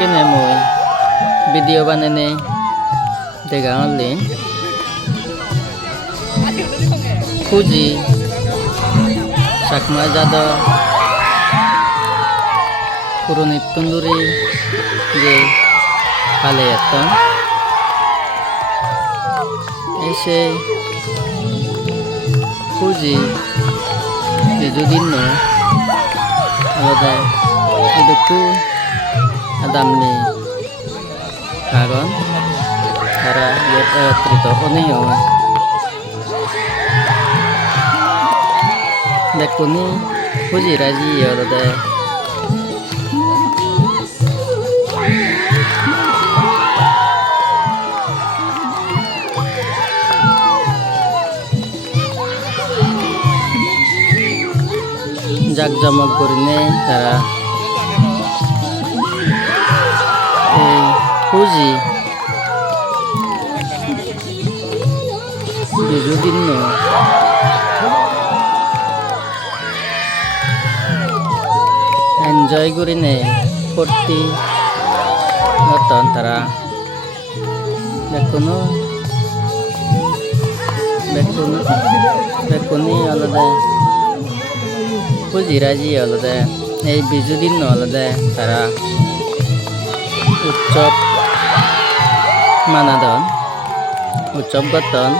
kene mui video banane dega only Fuji Sakma Jado Purunit Tunduri je Haleyaton ese Fuji Judinno alada iduku adamni kagon para yet trito oneyo dekuni Fuji raji alada জাকজমক করনে তারা এই Fuji বিজুদিন enjoy করিনে ফূর্তি মতন তারা বেকুনি আলাদা Fuji raji alada এই বিজুদিন alada তারা উৎসব মানাদন উৎসব গতন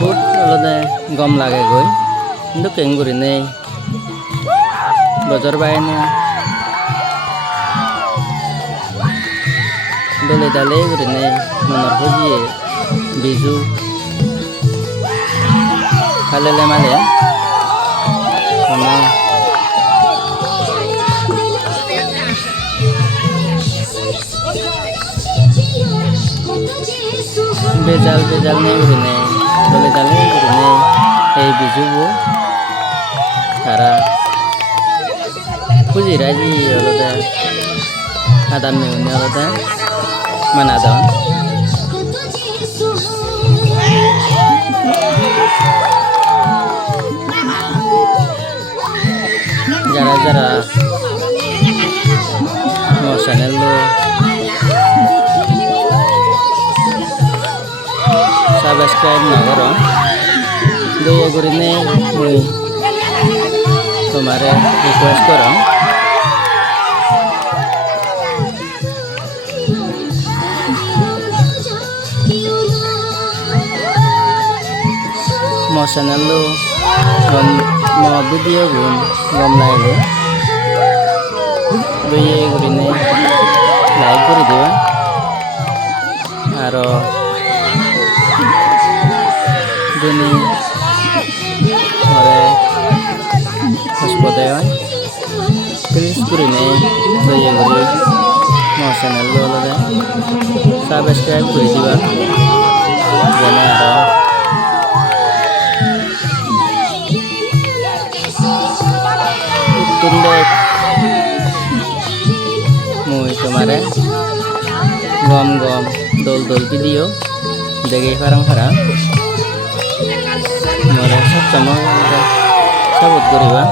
বহুত alada গম লাগে গই কিন্তু কেঙ্গুরি নেই বজর বাইনে দলে দালে গুরি নেই মনর Fuji বিজু খালেলে মালে Bejal nih urine, boleh dalih urine, bijubu, cara Fuji raji alada, adam meuni alada, manadon, jara mau channel lo subscribe na karo daya gurine mui tomare request karo mau channel lo mau video gun gom lailo daya gurine like kori diba aro Dini ore hospodeon please kurine daya guri mo channel lo lode subscribe kori diba jane aro tunde mui tomare gom dol video dege farang Mare sama sabut koriba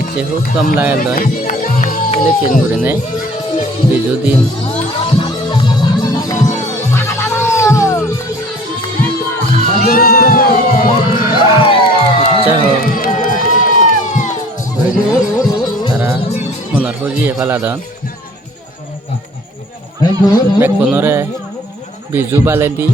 ece hukam lain loy lekin gurine bijudin caho তারা মনৰ Fuji এফালাদন বেকনরে Biju বালে দি